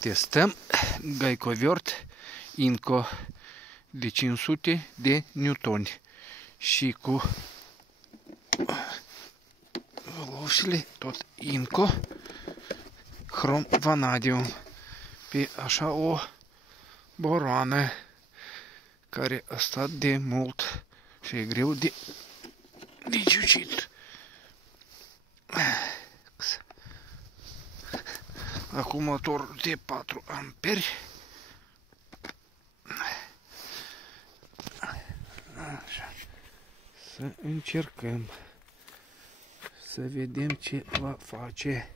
Testăm Geico-Wert Inco de 500 de newtoni și cu valoșile tot Inco Chrome Vanadium pe așa o boroană care a stat de mult și e greu de ciucit. Acumulator de 4 amperi. Așa. Să încercăm să vedem ce va face.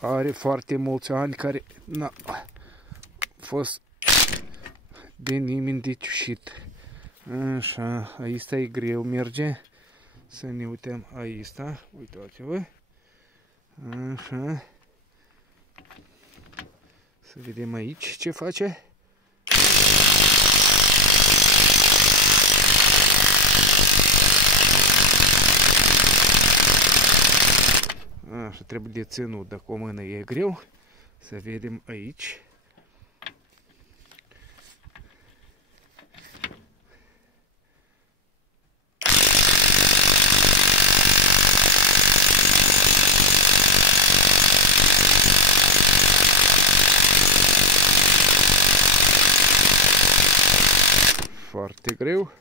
Are foarte mulți ani care n-a fost de nimeni de ciușit. Așa, aici e greu merge. Să ne uităm aici. Uitați-vă. Așa. Să vedem aici ce face. Așa, trebuie de ținut, dacă o mână e greu. Să vedem aici. Foarte greu.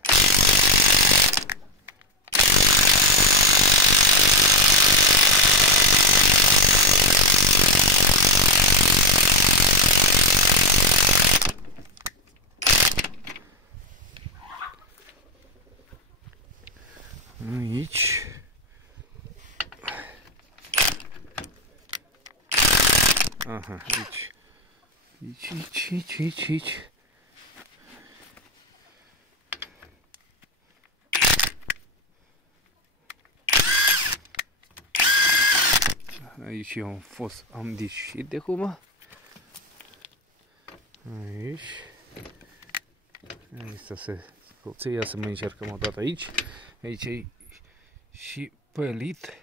Aici. Aha, aici. Aici. Aici am deșit de acum. Aici. Ia să mai încercăm o dată aici. Aici e și pălit.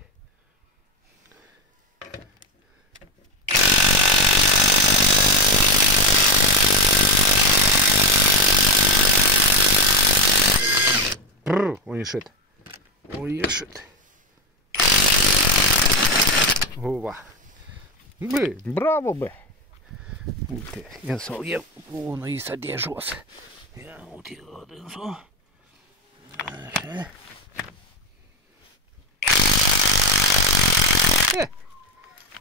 O ieșit. Ova. Bă, bravo, bă. Uite, ia să-l iau cu unul ăsta de jos. Ia, uite la dânsul. Așa.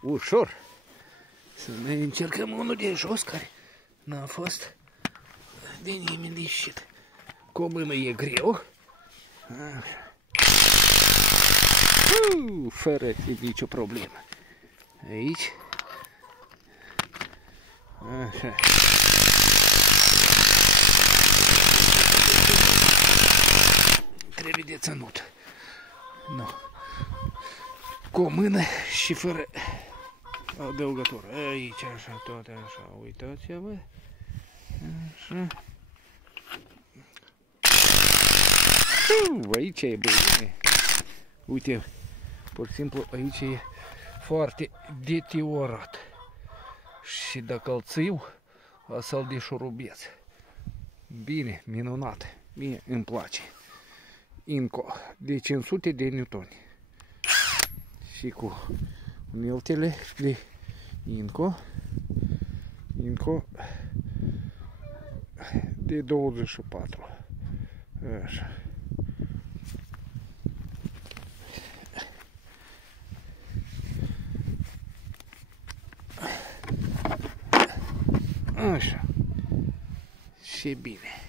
Ușor. Să ne încercăm unul de jos care n-a fost de nimeni de ieșit. Cu o mână e greu. Așa. Fără nicio problemă. Aici. Așa. Trebuie de ținut. Nu. Cu o mână și fără adăugător. Aici, așa, toate așa. Uitați-vă. Așa. Aici e bine. Uite, pur și simplu aici e foarte deteriorat. Și dacă îl țiu, o să-l deșurubez. Bine, minunat. Mie îmi place. Inco de 500 de newtoni. Și cu uneltele de Inco de 24. Așa. Așa. Și bine.